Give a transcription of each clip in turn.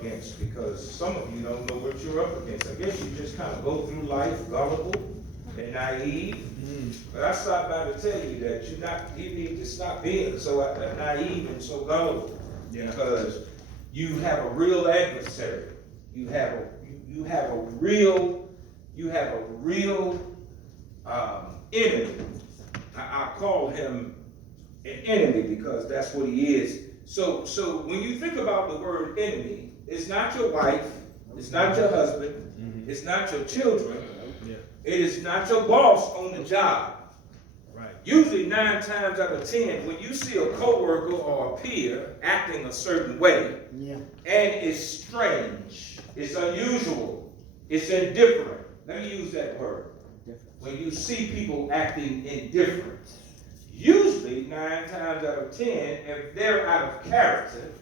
against, because some of you don't know what you're up against. I guess you just kind of go through life gullible and naive. But I stopped by to tell you that you need to stop being so naive and so gullible, because you have a real adversary. You have a real enemy. I call him an enemy because that's what he is. So when you think about the word enemy, it's not your wife, it's not your husband, it's not your children, it is not your boss on the job. Right. Usually 9 times out of 10, when you see a coworker or a peer acting a certain way, and it's strange, it's unusual, it's indifferent. Let me use that word. When you see people acting indifferent, usually 9 times out of 10, if they're out of character,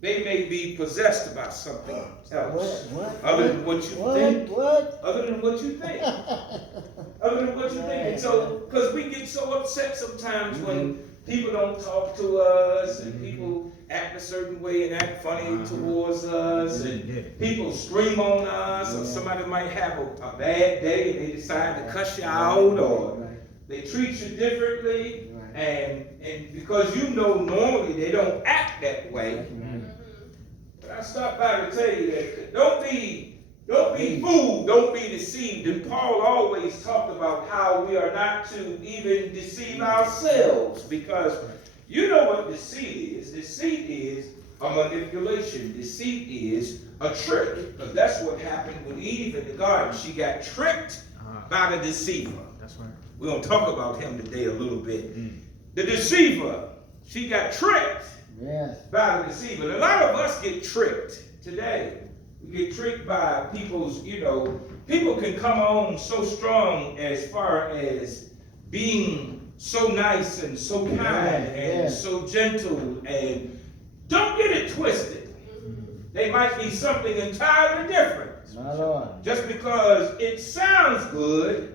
they may be possessed by something else. Other than what you think. Other than what you think. Other than what you think. And so, because we get so upset sometimes when people don't talk to us, and people act a certain way and act funny towards us, and people scream on us, or somebody might have a bad day and they decide to cuss you out, or they treat you differently, and because you know normally they don't act that way. But I stopped by to tell you that don't be fooled, don't be deceived. And Paul always talked about how we are not to even deceive ourselves, because you know what deceit is. Deceit is a manipulation. Deceit is a trick, because that's what happened with Eve in the garden. She got tricked by the deceiver. That's right. We're going to talk about him today a little bit. The deceiver, she got tricked by the deceiver. And a lot of us get tricked today. We get tricked by people's, people can come on so strong as far as being so nice and so kind and so gentle. And don't get it twisted. They might be something entirely different. Just because it sounds good,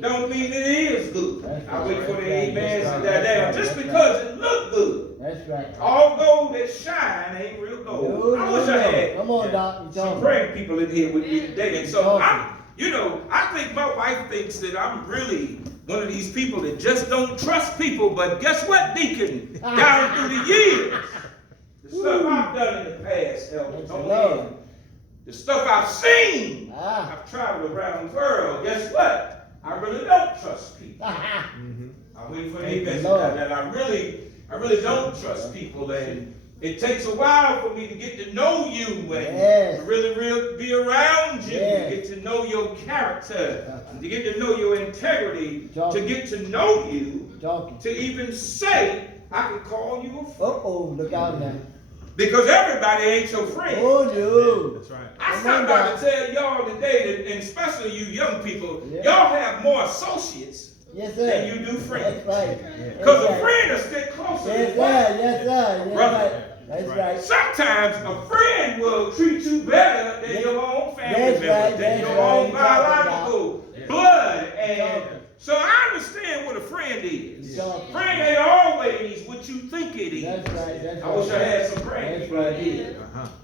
don't mean it is good. I wait for the amens and that down. Just because it look good. That's right. All gold that shine ain't real gold. I wish I had some praying people in here with me today. And so I think my wife thinks that I'm really one of these people that just don't trust people. But guess what, Deacon? Down through the years, the stuff I've done in the past, Elder, the stuff I've seen, I've traveled around the world. Guess what? I really don't trust people. I'm waiting for the amen that I really don't trust people, and it takes a while for me to get to know you and to really be around you, to get to know your character, to get to know your integrity, to get to know you, to even say I can call you a friend. Look out now. Because everybody ain't your friend. Oh, no. That's right. I stopped by to tell y'all today that, and especially you young people, y'all have more associates than you do friends. That's right. Because a friend will stick closer than one brother. That's right. Sometimes a friend will treat you better than your own family member, than your own biological blood. And so I understand what a friend is. Friend ain't always what you think it is. That's right. I wish I had some praying people in here.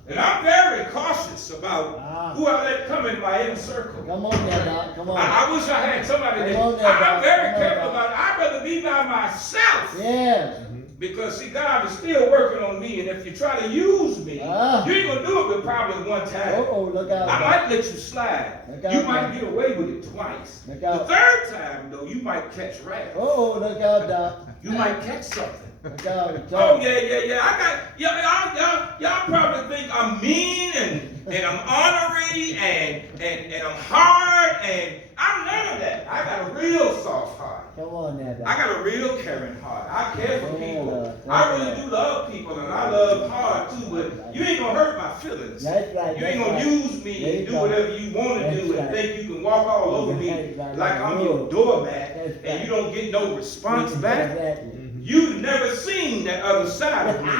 And I'm very cautious about who I let come in my inner circle. Come on there, Doc. Come on. I wish I had somebody that I'm very careful about. I'd rather be by myself. Yes. Because see, God is still working on me, and if you try to use me, you ain't gonna do it with probably one time. Look out! I might let you slide. You might get away with it twice. The third time, though, you might catch wrath. Look out, Doc! You might catch something. Look out! Oh yeah. Y'all probably think I'm mean and I'm ornery and I'm hard, and I'm none of that. I got a real soft heart. Come on now, Doc. I got a real caring heart. I care for people. I really do love people, and I love hard too, but you ain't gonna hurt my feelings. That's right. You ain't gonna use me and do whatever you want to do and think you can walk all over me like I'm your doormat and you don't get no response back. You've never seen that other side of me.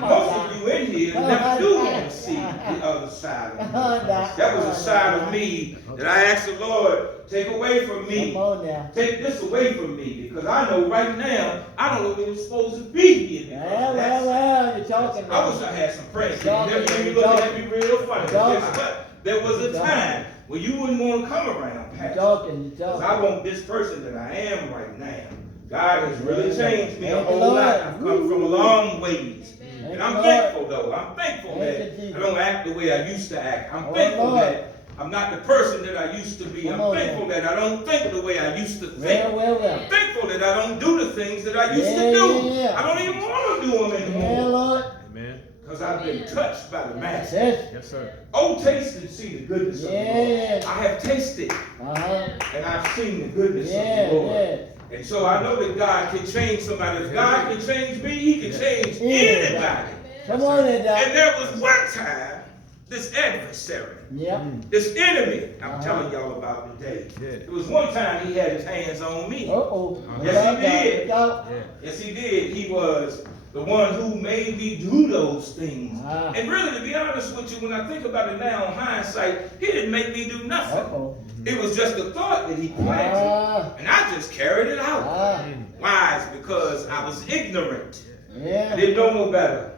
Most of you in here never do want to see the other side of me. Doc. That was a side of me that I asked the Lord, take away from me. Come on now. Take this away from me, because I know right now I don't know if I'm supposed to be here. because that's- Well, you're talking I now. wish I had some friends. Talking, You looking at me real funny. talking. Guess what? There was a time when you wouldn't want to come around, You're Pastor. talking, you're 'Cause I talking. want this person that I am right now. God has really Yeah. changed me a Thank the whole lot. Lord. I've come from a long ways. Thank And the I'm Lord. thankful though. I'm thankful Thank that you, Jesus. I don't act the way I used to act. I'm Oh, thankful Lord. that I'm not the person that I used to be. Come I'm on thankful that I don't think the way I used to think. Well. I'm thankful that I don't do the things that I used to Yeah, do. yeah. I don't even want to do them Yeah, anymore. Lord. Amen. Because I've been touched by the That's Master. it. Yes, sir. Oh, taste and see the goodness of the Lord. Yeah. I have tasted Uh-huh. and I've seen the goodness Yeah, of the Lord. yeah. And so I know that God can change somebody. If God can change me, He can change Yeah. anybody. Come on then, And Doc. there was one time, this adversary, Yep. this enemy, I'm Uh-huh. telling y'all about today. Yeah. It was one time he had his hands on me. Uh-oh. Yes, he did. Doc. Yeah. Yes, he did. He was the one who made me do those things. Ah. And really, to be honest with you, when I think about it now in hindsight, he didn't make me do nothing. Uh-oh. It was just a thought that he planted. Ah. And I just carried it out. Ah. Why? It's because I was ignorant. I Yeah. didn't know no better.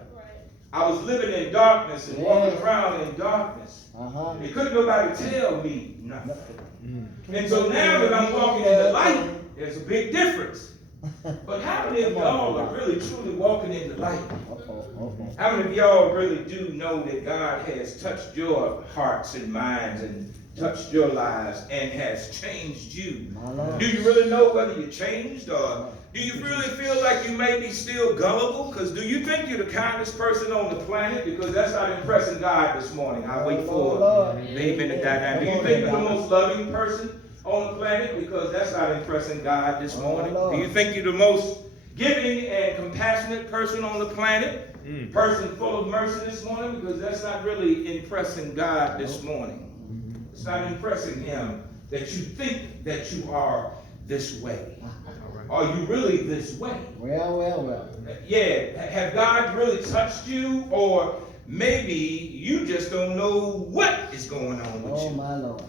I was living in darkness and walking Yeah. around in darkness. Uh-huh. And couldn't nobody tell me nothing. Mm. And so now that I'm walking in the light, there's a big difference. But how many of y'all are really truly walking in the light? Uh-oh. How many of y'all really do know that God has touched your hearts and minds and touched your lives and has changed you? My Lord. Do you really know whether you're changed, or do you really feel like you may be still gullible? Because do you think you're the kindest person on the planet? Because that's not impressing God this morning. I wait for Lord. amen to die down. Do you think you're the most loving person on the planet? Because that's not impressing God this morning. Lord. Do you think you're the most giving and compassionate person on the planet? Person full of mercy this morning? Because that's not really impressing God this morning. It's not impressing Him that you think that you are this way. Are you really this way? Well. Yeah, have God really touched you? Or maybe you just don't know what is going on with Oh, you. my Lord.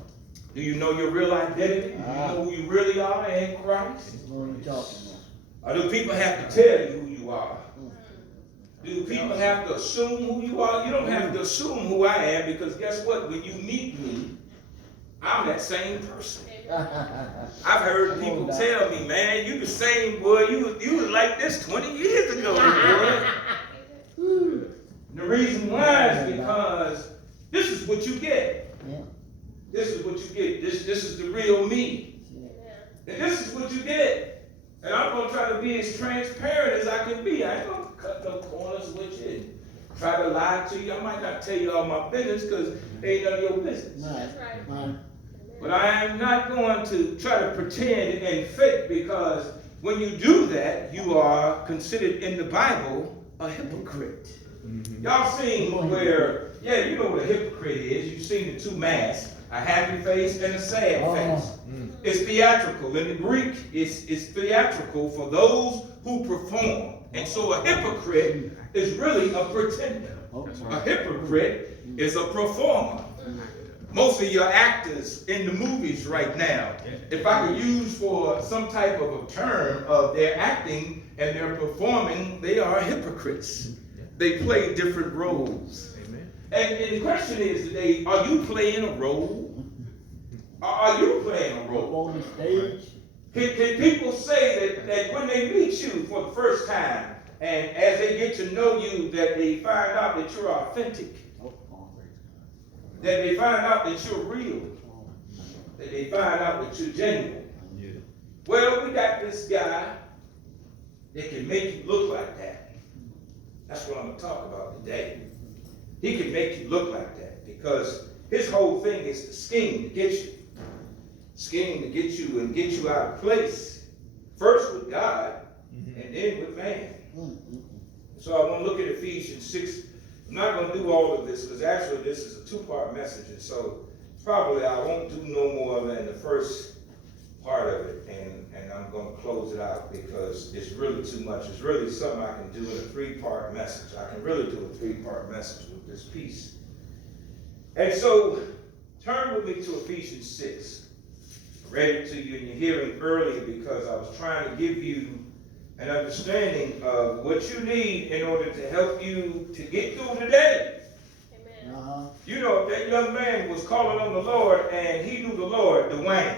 Do you know your real identity? Do you know who you really are in Christ? What are you talking Or do people have to tell you who you are? Do people have to assume who you are? You don't have to assume who I am, because guess what? When you meet me, I'm that same person. about? I've heard Come on, people Doc. tell me, man, you the same boy, you was like this 20 years ago, boy. And the reason why is because this is what you get. Yeah. This is what you get. This is the real me. And this is what you get. And I'm going to try to be as transparent as I can be. I ain't going to cut no corners with you and try to lie to you. I might not tell you all my business because it ain't none of your business. Nice. But I am not going to try to pretend and fake, because when you do that, you are considered in the Bible a hypocrite. Y'all seen where, yeah, you know what a hypocrite is. You've seen the two masks, a happy face and a sad face. It's theatrical. In the Greek, it's theatrical for those who perform. And so a hypocrite is really a pretender. A hypocrite is a performer. Most of your actors in the movies right now, if I could use for some type of a term of their acting and their performing, they are hypocrites. They play different roles. And the question is today, are you playing a role? Are you playing a role? On the stage. Can people say that when they meet you for the first time, and as they get to know you, that they find out that you're authentic? That they find out that you're real? That they find out that you're genuine? Yeah. Well, we got this guy that can make you look like that. That's what I'm going to talk about today. He can make you look like that, because his whole thing is to scheme to get you. Scheme to get you and get you out of place. First with God, and then with man. So I want to look at Ephesians 6. I'm not going to do all of this, because actually this is a two-part message. And so probably I won't do no more than the first part of it. And I'm going to close it out, because it's really too much. It's really something I can do in a three-part message. I can really do a three-part message with this piece. And so, turn with me to Ephesians 6. I read it to you in your hearing earlier because I was trying to give you an understanding of what you need in order to help you to get through the day. Uh-huh. You know, that young man was calling on the Lord, and he knew the Lord, Dwayne,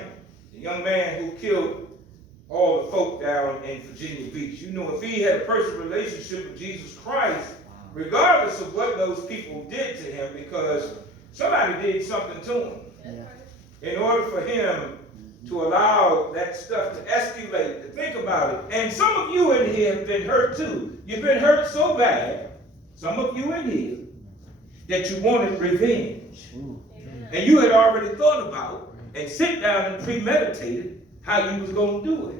the young man who killed all the folk down in Virginia Beach. You know, if he had a personal relationship with Jesus Christ, regardless of what those people did to him, because somebody did something to him, in order for him to allow that stuff to escalate, to think about it. And some of you in here have been hurt too. You've been hurt so bad, some of you in here, that you wanted revenge. And you had already thought about and sit down and premeditated how you was going to do it.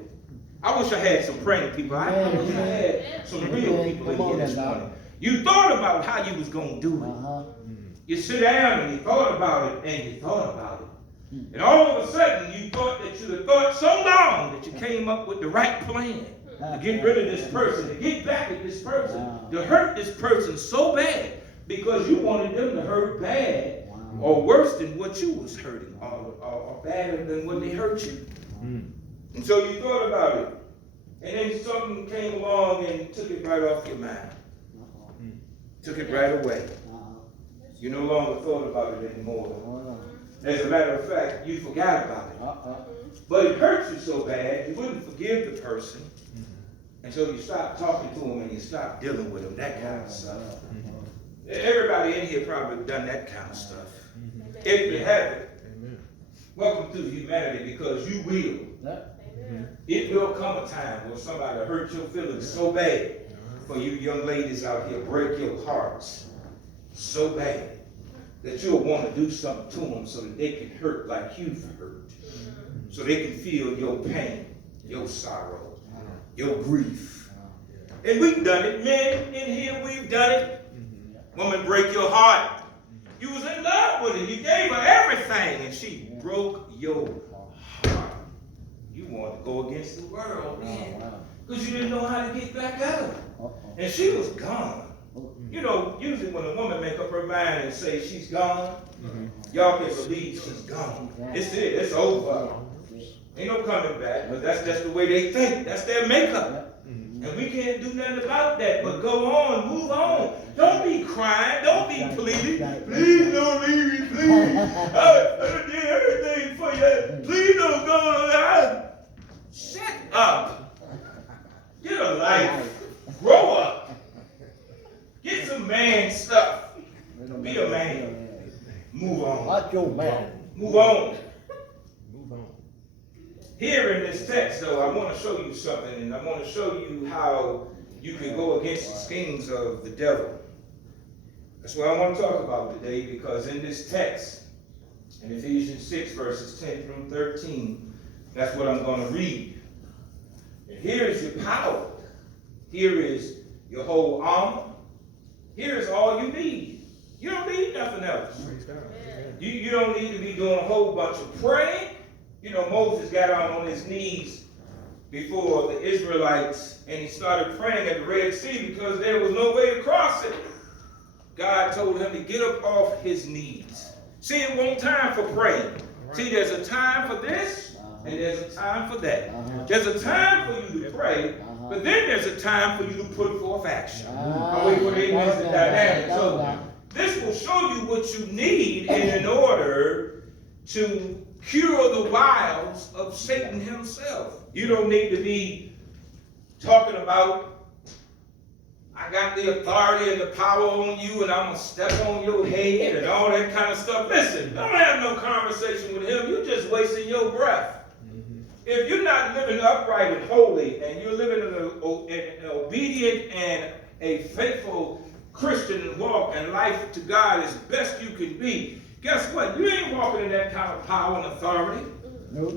I wish I had some praying people. I wish I had some real people in here this morning. You thought about how you was going to do it. You sit down and you thought about it and you thought about it. And all of a sudden you thought that you had thought so long that you came up with the right plan to get rid of this person, to get back at this person, to hurt this person so bad because you wanted them to hurt bad or worse than what you was hurting or badder than when they hurt you. And so you thought about it. And then something came along and took it right off your mind. Took it right away. You no longer thought about it anymore. As a matter of fact, you forgot about it. But it hurts you so bad, you wouldn't forgive the person until you stop talking to them and you stop dealing with them, that kind of stuff. Everybody in here probably done that kind of stuff. If you haven't, welcome to humanity, because you will. It will come a time when somebody hurt your feelings so bad, for you young ladies out here, break your hearts so bad that you'll want to do something to them so that they can hurt like you've hurt. So they can feel your pain, your sorrow, your grief. And we've done it. Men in here, we've done it. Woman, break your heart. You was in love with her. You gave her everything, and she broke your heart. You wanted to go against the world, man, because you didn't know how to get back at her. And she was gone. You know, usually when a woman make up her mind and say she's gone, y'all can believe she's gone. It's it. It's over. Ain't no coming back. But that's the way they think. That's their makeup. And we can't do nothing about that. But go on, move on. Don't be crying. Don't be pleading. Please don't leave me, please. I did everything for you. Please don't go. Shut up. Get a life. Grow up. Get some man stuff. Be a man. Move on. Watch your man. Move on. Here in this text, though, I want to show you something, and I want to show you how you can go against the schemes of the devil. That's what I want to talk about today, because in this text, in Ephesians 6, verses 10 through 13, that's what I'm going to read. And here is your power. Here is your whole armor. Here is all you need. You don't need nothing else. You don't need to be doing a whole bunch of praying. You know, Moses got on his knees before the Israelites, and he started praying at the Red Sea because there was no way to cross it. God told him to get up off his knees. See, it wasn't time for praying. See, there's a time for this, and there's a time for that. There's a time for you to pray, but then there's a time for you to put forth action. I'll wait for the amen to dynamic. So this will show you what you need in order to cure the wiles of Satan himself. You don't need to be talking about, I got the authority and the power on you and I'm going to step on your head and all that kind of stuff. Listen, don't have no conversation with him. You're just wasting your breath. If you're not living upright and holy and you're living an obedient and a faithful Christian walk and life to God as best you can be, guess what? You ain't walking in that kind of power and authority. Nope.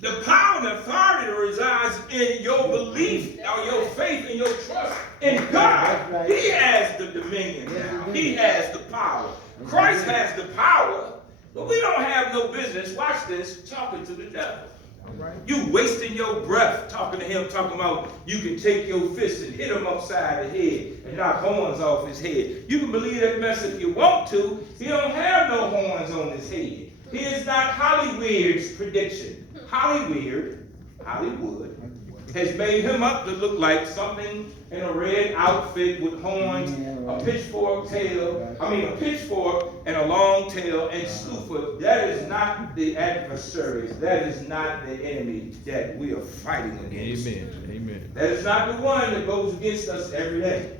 The power and authority resides in your belief or your faith and your trust in God. Right. He has the dominion now. He has the power. Christ has the power, but we don't have no business, watch this, talking to the devil. You wasting your breath talking to him, talking about you can take your fist and hit him upside the head and knock horns off his head. You can believe that mess if you want to. He don't have no horns on his head. He is not Hollywood's prediction. Hollywood has made him up to look like something in a red outfit with horns, a pitchfork and a long tail and slewfoot. That is not the adversaries. That is not the enemy that we are fighting against. Amen. That is not the one that goes against us every day.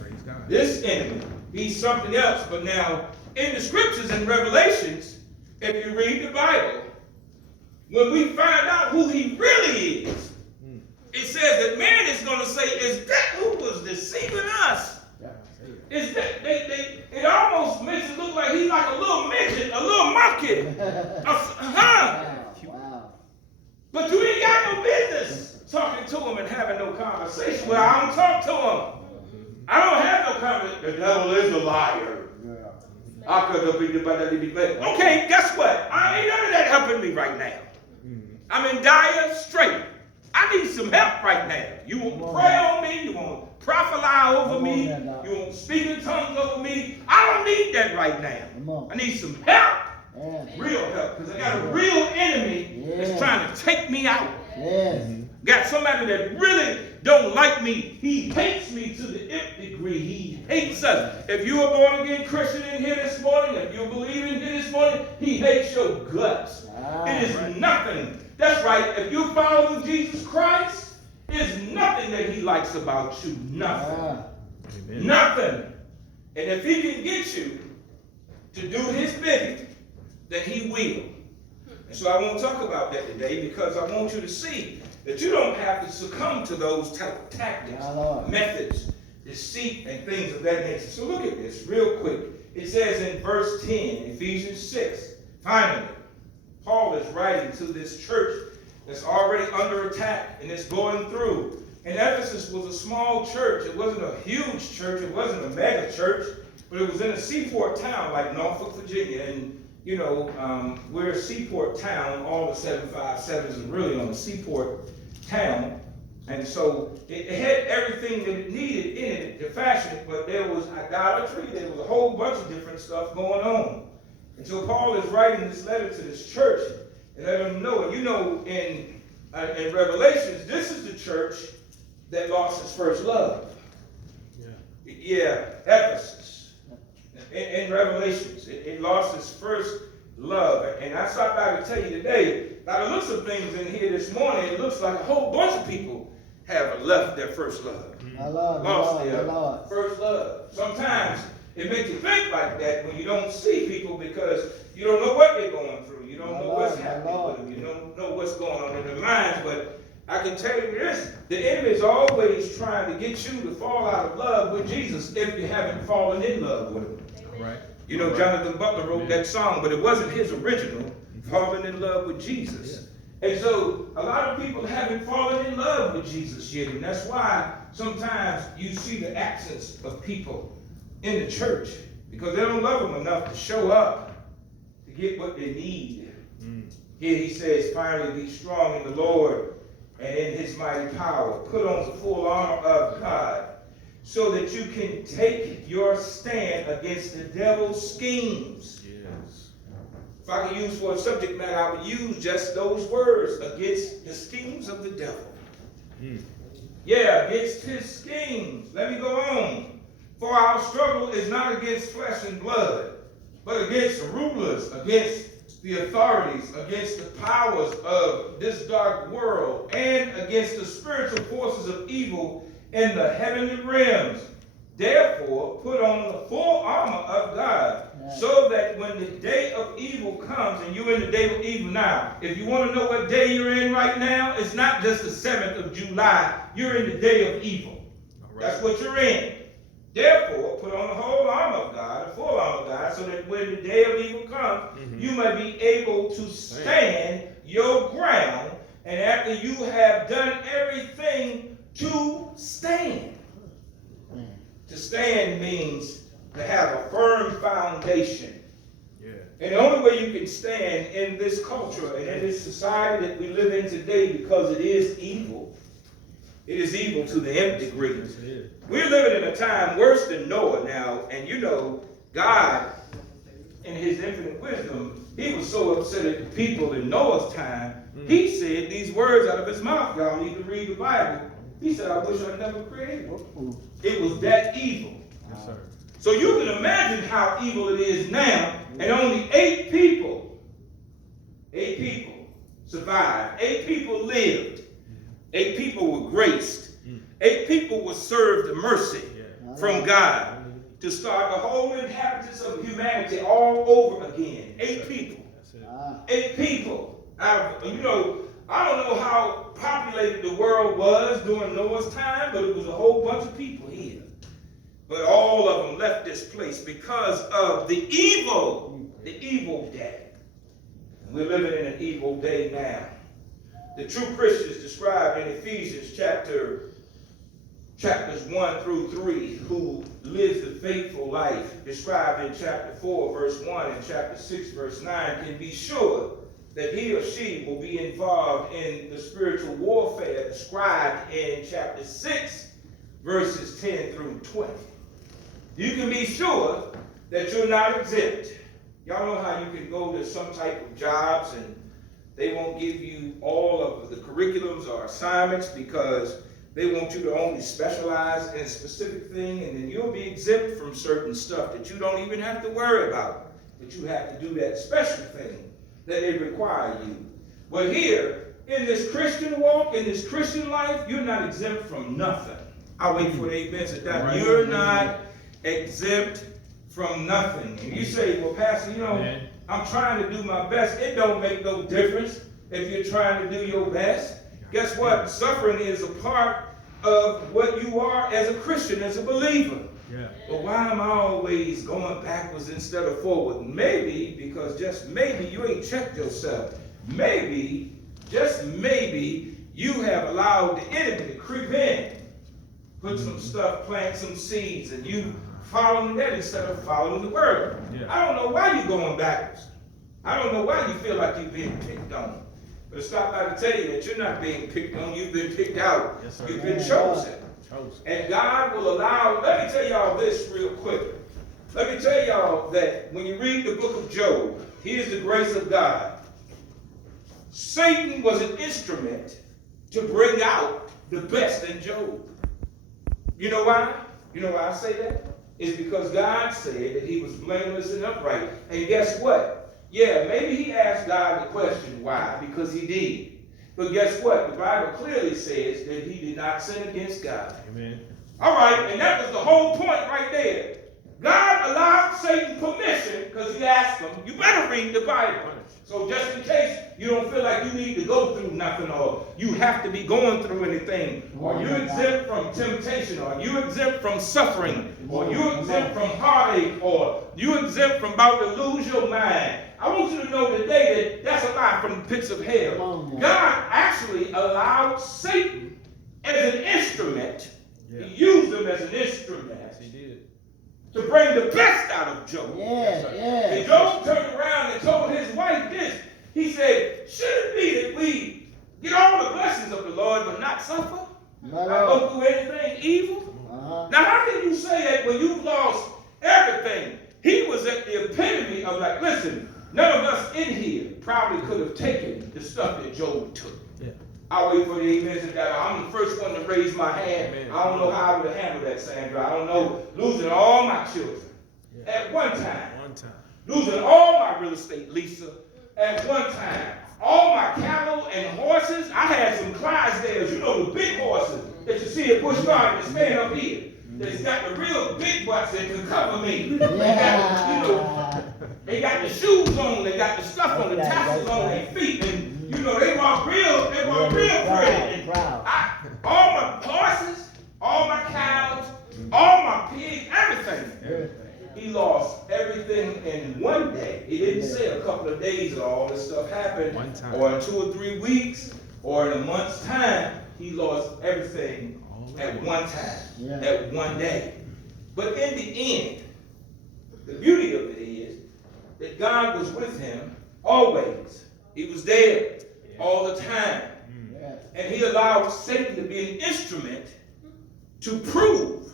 Praise God. This enemy, he's something else. But now, in the scriptures and Revelations, if you read the Bible, when we find out who he really is, it says that man is going to say, is that who was deceiving us? Is that it almost makes it look like he's like a little midget, a little monkey. Wow. But you ain't got no business talking to him and having no conversation. Well, I don't talk to him. I don't have no conversation. The devil is a liar. Okay, guess what? I ain't none of that helping me right now. I'm in dire strait. I need some help right now. You won't pray on me. You won't prophesy over me. You won't speak in tongues over me. I don't need that right now. I need some help. Real help. Because I got a real enemy that's trying to take me out. Got somebody that really don't like me. He hates me to the nth degree. He hates us. If you're a born again Christian in here this morning, if you're believing here this morning, he hates your guts. It is nothing. That's right. If you follow Jesus Christ, there's nothing that he likes about you. Nothing. Nothing. And if he can get you to do his bidding, then he will. And so I want to talk about that today because I want you to see that you don't have to succumb to those type of tactics, methods, deceit, and things of that nature. So look at this real quick. It says in verse 10, Ephesians 6, finally, Paul is writing to this church that's already under attack and it's going through. And Ephesus was a small church. It wasn't a huge church. It wasn't a mega church, but it was in a seaport town like Norfolk, Virginia. And you know, we're a seaport town. All the 757s are really on a seaport town. And so it had everything that it needed in it to fashion it, but there was idolatry. There was a whole bunch of different stuff going on. And so Paul is writing this letter to this church and let them know. And you know, in Revelations, this is the church that lost its first love. Yeah, Ephesus. In Revelations, it lost its first love. And I stopped by to tell you today, by the looks of things in here this morning, it looks like a whole bunch of people have left their first love. Lost their first love. Sometimes it makes you think like that when you don't see people because you don't know what they're going through. You don't know what's happening with them. You don't know what's going on in their minds. But I can tell you this, the enemy is always trying to get you to fall out of love with Jesus if you haven't fallen in love with him. Right. You know, Jonathan Butler wrote that song, but it wasn't his original, Falling in Love with Jesus. And so a lot of people haven't fallen in love with Jesus yet, and that's why sometimes you see the absence of people in the church because they don't love him enough to show up to get what they need. Here he says, finally be strong in the Lord and in his mighty power. Put on the full armor of God so that you can take your stand against the devil's schemes. Yes. If I could use for a subject matter, I would use just those words, against the schemes of the devil. Yeah, against his schemes. Let me go on. For our struggle is not against flesh and blood, but against the rulers, against the authorities, against the powers of this dark world, and against the spiritual forces of evil in the heavenly realms. Therefore, put on the full armor of God, so that when the day of evil comes, and you're in the day of evil now, if you want to know what day you're in right now, it's not just the 7th of July. You're in the day of evil. That's what you're in. Therefore, put on the whole armor of God, the full armor of God, so that when the day of evil comes, you may be able to stand your ground, and after you have done everything, to stand. To stand means to have a firm foundation. And the only way you can stand in this culture and in this society that we live in today, because it is evil to the nth degree. We're living in a time worse than Noah now, and you know, God, in his infinite wisdom, he was so upset at the people in Noah's time, he said these words out of his mouth. Y'all need to read the Bible. He said, I wish I never created it. It was that evil. Yes, sir. So you can imagine how evil it is now, and only 8 people survived. 8 people lived. 8 people were graced. 8 people were served mercy from God to start the whole inhabitants of humanity all over again. 8 people. 8 people. You know, I don't know how populated the world was during Noah's time, but it was a whole bunch of people here. But all of them left this place because of the evil day. And we're living in an evil day now. The true Christians described in Ephesus chapters 1 through 3, who lives the faithful life, described in chapter 4, verse 1, and chapter 6, verse 9, can be sure that he or she will be involved in the spiritual warfare described in chapter 6, verses 10 through 20. You can be sure that you're not exempt. Y'all know how you can go to some type of jobs and they won't give you all of the curriculums or assignments because they want you to only specialize in a specific thing, and then you'll be exempt from certain stuff that you don't even have to worry about. But you have to do that special thing that they require you. But here, in this Christian walk, in this Christian life, you're not exempt from nothing. I'll wait for the amen to that. Right. You're not exempt from nothing. And you say, well, Pastor, you know, I'm trying to do my best. It don't make no difference if you're trying to do your best. Guess what? Suffering is a part of what you are as a Christian, as a believer. Yeah. But why am I always going backwards instead of forward? Maybe because just maybe you ain't checked yourself. Maybe, just maybe, you have allowed the enemy to creep in, put some stuff, plant some seeds, and you following that instead of following the word. Yeah. I don't know why you're going backwards. I don't know why you feel like you're being picked on. But it's not by to tell you that you're not being picked on. You've been picked out. Yes, you've been chosen. And God will allow, let me tell y'all this real quick. Let me tell y'all that when you read the book of Job, here's the grace of God. Satan was an instrument to bring out the best in Job. You know why? You know why I say that? It's because God said that he was blameless and upright. And guess what? Yeah, maybe he asked God the question why, because he did. But guess what? The Bible clearly says that he did not sin against God. Amen. All right, and that was the whole point right there. God allowed Satan permission because he asked him, you better read the Bible. So just in case you don't feel like you need to go through nothing or you have to be going through anything, or you're exempt from temptation, or you're exempt from suffering, or you're exempt from heartache, or you're exempt from about to lose your mind. I want you to know today that that's a lie from the pits of hell. God actually allowed Satan as an instrument. Yeah. He used him as an instrument. Yes, he did. To bring the best out of Job. Yeah, yeah. And Job turned around and told his wife this. He said, should it be that we get all the blessings of the Lord but not suffer? Not go through anything evil? Now how can you say that when you've lost everything? He was at the epitome of like, listen, none of us in here probably could have taken the stuff that Job took. Yeah. I'll wait for the amen. I'm the first one to raise my hand. Amen. I don't know how I would have handled that, Sandra. I don't know. Losing all my children at one time. Losing all my real estate, Lisa, at one time. All my cattle and horses. I had some Clydesdales, you know, the big horses that you see at Busch Gardens that stand up here. That's got the real big butts that can cover me. Yeah. They got the shoes on, they got the stuff on, the tassels on their feet, and you know they walk real pretty. And all my horses, all my cows, all my pigs, everything. He lost everything in one day. He didn't say a couple of days or all this stuff happened, or in 2 or 3 weeks, or in a month's time. He lost everything at one time, at one day. But in the end, the beauty of it is, that God was with him always. He was there all the time. Yes. And he allowed Satan to be an instrument to prove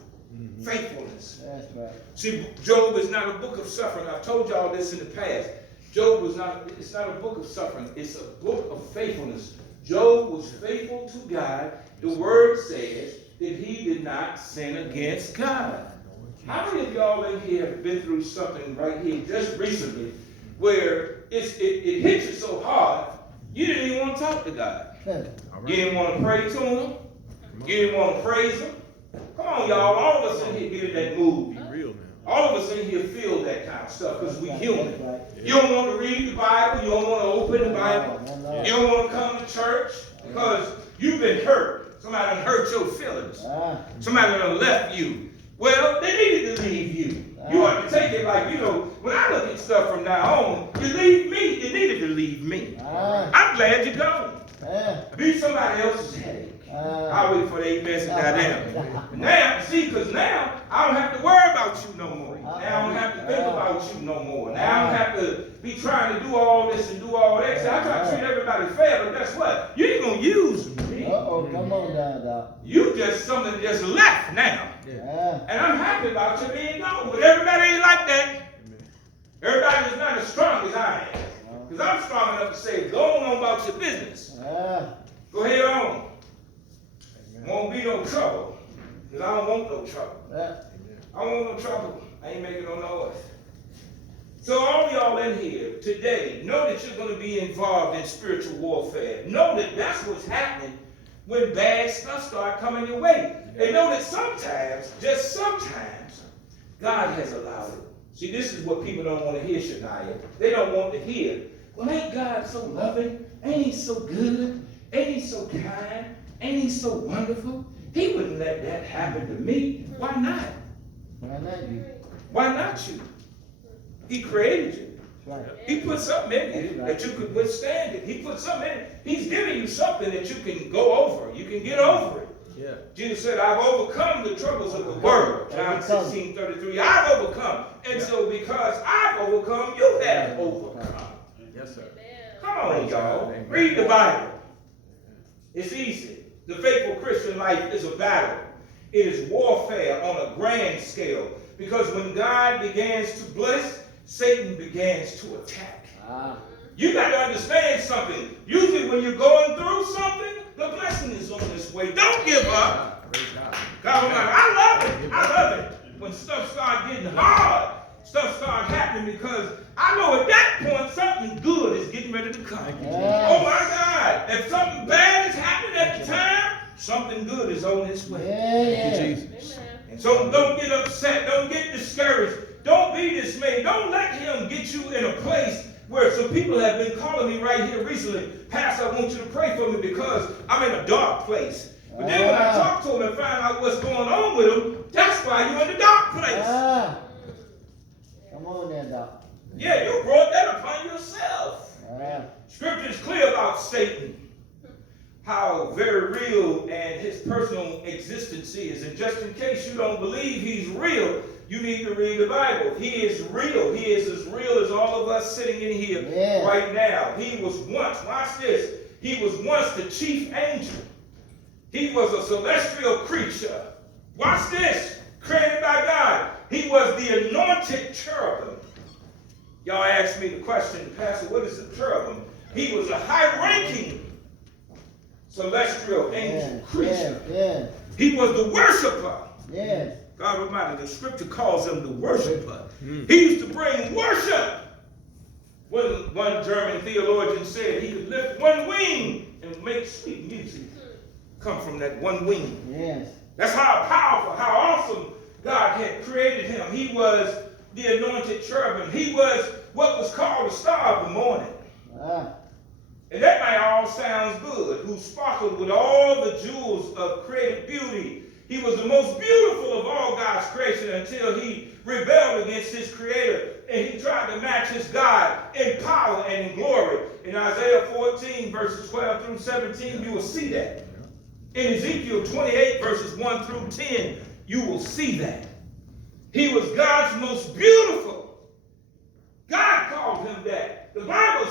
faithfulness. That's right. See, Job is not a book of suffering. I've told y'all this in the past. Job was not, it's not a book of suffering. It's a book of faithfulness. Job was faithful to God. The word says that he did not sin against God. How many of y'all in here have been through something right here just recently where it hit you so hard, you didn't even want to talk to God? You didn't want to pray to him. You didn't want to praise him. Come on, y'all. All of us in here get in that mood. Be real now. All of us in here feel that kind of stuff because we human. Right. You don't want to read the Bible. You don't want to open the Bible. No. You don't want to come to church because you've been hurt. Somebody done hurt your feelings. Somebody done left you. Well, they needed to leave you. You ought to take it like, you know, when I look at stuff from now on, you leave me, you needed to leave me. I'm glad you're gone. Be somebody else's headache. I'll wait for the amen to die down. Now, see, because now I don't have to worry about you no more. Now I don't have to think about you no more. Now I don't have to be trying to do all this and do all that. So I try to treat everybody fair, but guess what? You ain't going to use me. Uh-oh, come on down, Doc. You just something that just left now. And I'm happy about you being gone. But everybody ain't like that. Everybody is not as strong as I am. Because I'm strong enough to say, go on about your business. Go ahead on. Won't be no trouble. Because I don't want no trouble. I don't want no trouble. I ain't making no noise. So all y'all in here today, know that you're going to be involved in spiritual warfare. Know that that's what's happening when bad stuff start coming your way. And know that sometimes, just sometimes, God has allowed it. See, this is what people don't want to hear, Shania. They don't want to hear. Well, ain't God so loving? Ain't he so good? Ain't he so kind? Ain't he so wonderful? He wouldn't let that happen to me. Why not? Why not you? Why not you? He created you. That's right. He put something in you that you could withstand it. He put something in it. He's giving you something that you can go over. You can get over it. Yeah. Jesus said, I've overcome the troubles of the world. John 16:33. I've overcome. And so because I've overcome, you have overcome. Yes, sir. Come on, y'all. Read the Bible. It's easy. The faithful Christian life is a battle. It is warfare on a grand scale. Because when God begins to bless, Satan begins to attack. You got to understand something. Usually when you're going through something, the blessing is on its way. Don't give up. God Almighty, I love it. I love it. When stuff starts getting hard, stuff starts happening because I know at that point something good is getting ready to come. Oh my God. If something bad is happening at the time, something good is on its way. Yeah. And so don't get upset. Don't get discouraged. Don't be dismayed. Don't let him get you in a place where some people have been calling me right here recently. Pastor, I want you to pray for me because I'm in a dark place. But then when I talk to him and find out what's going on with him, that's why you're in the dark place. Come on there, Doc. Yeah, you brought that upon yourself. Scripture is clear about Satan. How very real and his personal existence is. And just in case you don't believe he's real, you need to read the Bible. He is real. He is as real as all of us sitting in here right now. He was once, watch this, he was once the chief angel. He was a celestial creature. Watch this, created by God. He was the anointed cherubim. Y'all asked me the question, Pastor, what is a cherubim? He was a high-ranking celestial angel creature. He was the worshiper. God Almighty, the scripture calls him the worshiper. He used to bring worship. One German theologian said he could lift one wing and make sweet music come from that one wing. That's how powerful, how awesome God had created him. He was the anointed cherubim. He was what was called the star of the morning. And that might all sound good, who sparkled with all the jewels of created beauty. He was the most beautiful of all God's creation until he rebelled against his creator and he tried to match his God in power and in glory. In Isaiah 14, verses 12 through 17, you will see that. In Ezekiel 28, verses 1 through 10, you will see that. He was God's most beautiful. God called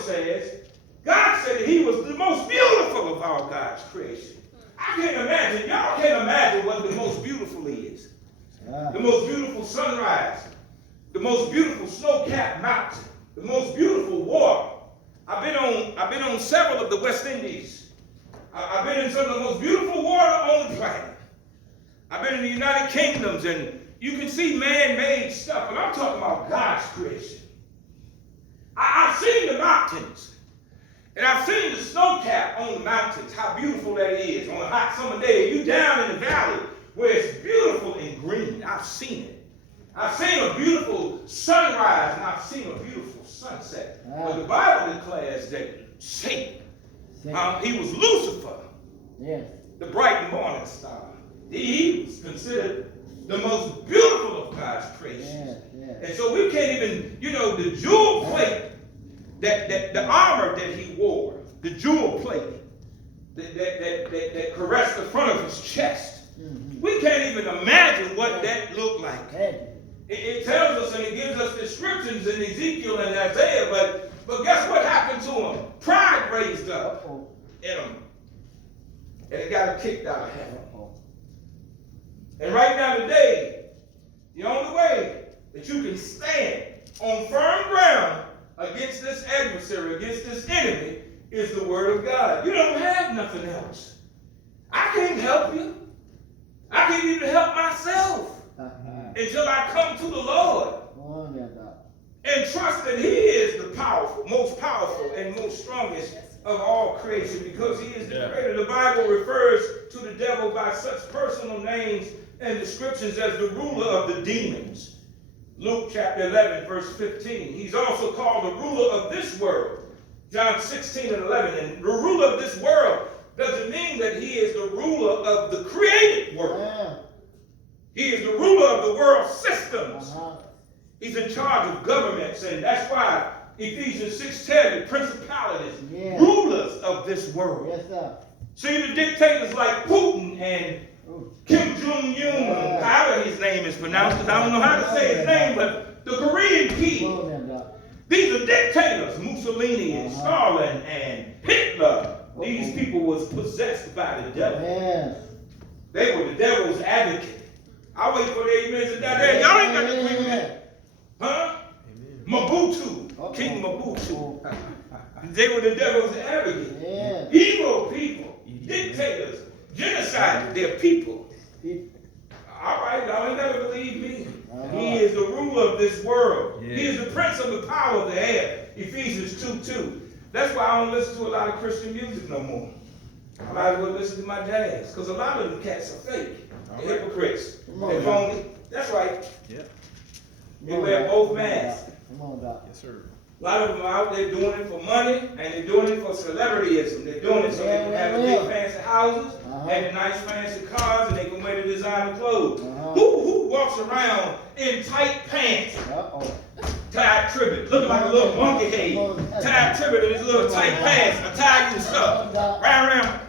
says, God said that he was the most beautiful of all God's creation. I can't imagine, y'all can't imagine what the most beautiful is. The most beautiful sunrise, the most beautiful snow-capped mountain, the most beautiful water. I've been on several of the West Indies. I've been in some of the most beautiful water on the planet. I've been in the United Kingdoms, and you can see man-made stuff, but I'm talking about God's creation. I've seen the mountains, and I've seen the snow cap on the mountains, how beautiful that is on a hot summer day. You down in the valley where it's beautiful and green. I've seen it. I've seen a beautiful sunrise, and I've seen a beautiful sunset. But the Bible declares that Satan, he was Lucifer, the bright morning star. He was considered the most beautiful of God's creations. And so we can't even, the jewel plate, that the armor that he wore, the jewel plate that caressed the front of his chest. We can't even imagine what that looked like. It tells us and it gives us descriptions in Ezekiel and Isaiah, but guess what happened to him? Pride raised up in him. And it got him kicked out of heaven. And right now today, the only way that you can stand on firm ground against this adversary, against this enemy, is the word of God. You don't have nothing else. I can't help you. I can't even help myself until I come to the Lord and trust that he is the most powerful and most strongest of all creation, because he is the creator. The Bible refers to the devil by such personal names and descriptions as the ruler of the demons. Luke chapter 11, verse 15. He's also called the ruler of this world. John 16 and 11. And the ruler of this world doesn't mean that he is the ruler of the created world. He is the ruler of the world systems. He's in charge of governments, and that's why Ephesians 6 tells you principalities, rulers of this world. See, the dictators like Putin and Kim Jong-un, however his name is pronounced, because I don't know how to say his name, but the Korean king. These are dictators, Mussolini and Stalin and Hitler. These people was possessed by the devil. They were the devil's advocate. I wait for the amens and that. Y'all ain't got to agree with me. Huh? Mobutu, King Mobutu. They were the devil's advocate. Evil people, dictators, genocide their people. All right, y'all ain't got to believe me. He is the ruler of this world. He is the prince of the power of the air. Ephesians 2:2. That's why I don't listen to a lot of Christian music no more. I might as well listen to my jazz, because a lot of them cats are fake. They're hypocrites. They're phony. That's right. They wear both masks. Yes, sir. A lot of them are out there doing it for money, and they're doing it for celebrityism. They're doing it so they can have the big fancy houses and the nice fancy cars, and they can wear the designer clothes. Who walks around in tight pants, tied trivet, looking like a little monkey head, tied trivet in his little tight pants, Italian stuff, round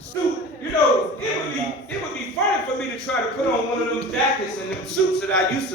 suit? It would be funny for me to try to put on one of them jackets and them suits that I used to